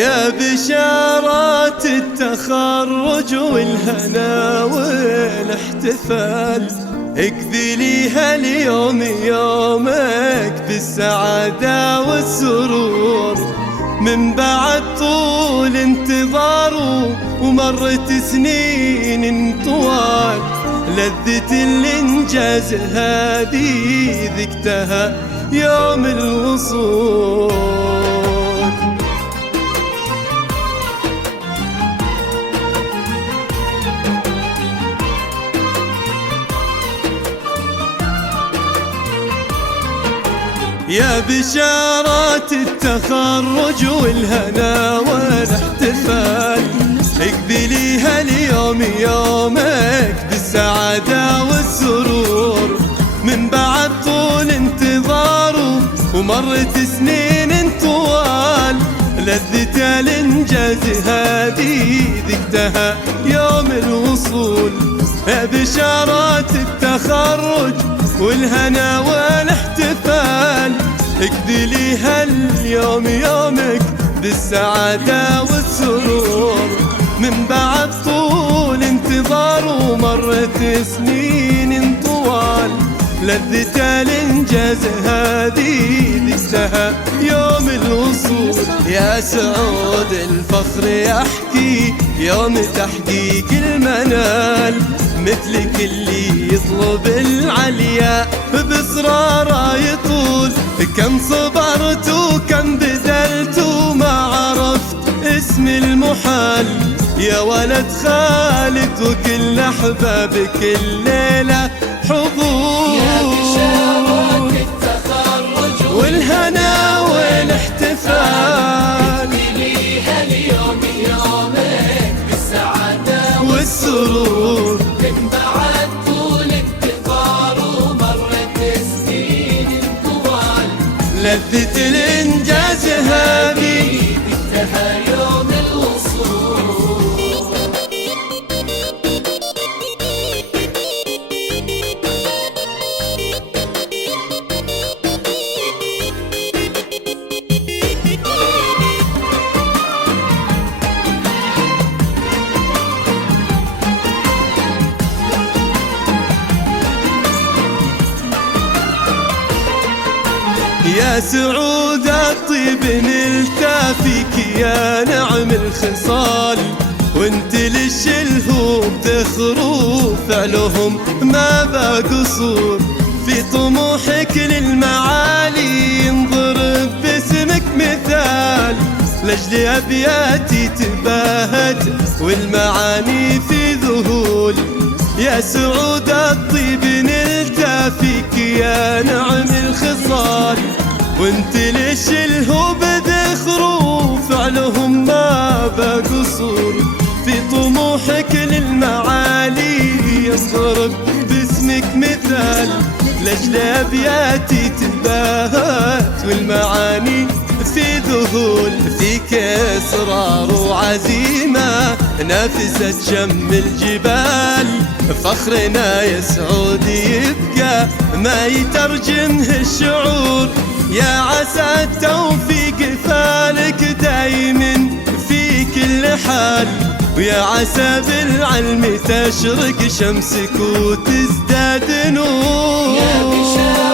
يا بشارات التخرج والهنا والاحتفال، اقبليها اليوم يومك بالسعادة والسرور. من بعد طول انتظار ومرت سنين طوال، لذة الانجاز هذه ذقتها يوم الوصول. يا بشارات التخرج والهنا والاحتفال، اقبليها اليوم يومك بالسعادة والسرور. من بعد طول انتظار ومرت سنين طوال، لذة الانجاز هذه ذقتها يوم الوصول. يا بشارات التخرج والهنا والاحتفال، اقبليها اليوم يومك بالسعادة والسرور. من بعد طول انتظار ومرت سنين طوال، لذة الانجاز هذه ذقتها يوم الوصول. يا سعود الفخر يحكي يوم تحقيق المنال، مثلك اللي يطلب العليا بإصراره يطول. كم صبرت وكم بذلت وما عرفت اسم المحال، يا ولد خالد وكل أحبابك الليلة حضور. يا بشارات التخرج والهنا والاحتفال، اقبليها اليوم يومك بالسعادة والسرور. من بعد طول انتظار ومرت سنين طوال، لذة الإنجاز هذه ذقتها يوم الوصول. يا سعود الطيب نلتا فيك يا نعم الخصال، وانت للشلهوب تخرو فعلهم ما بقصور. في طموحك للمعالي ينضرب باسمك مثال، لاجل ابياتي تباهت والمعاني في ذهول. يا سعود الطيب نلتا فيك يا نعم الخصال، وانت ليش الهوب ذخروا فعلهم ما بقصور. في طموحك للمعالي يصرف باسمك مثال، لاجل ابياتي تباهت والمعاني في ذهول. فيك اصرار وعزيمة نافست شم الجبال، فخرنا يا سعود يبقى ما يترجمه الشعور. يا عسى التوفيق فالك دايم في كل حال، ويا عسى بالعلم تشرق شمسك وتزداد نور. يا بشارات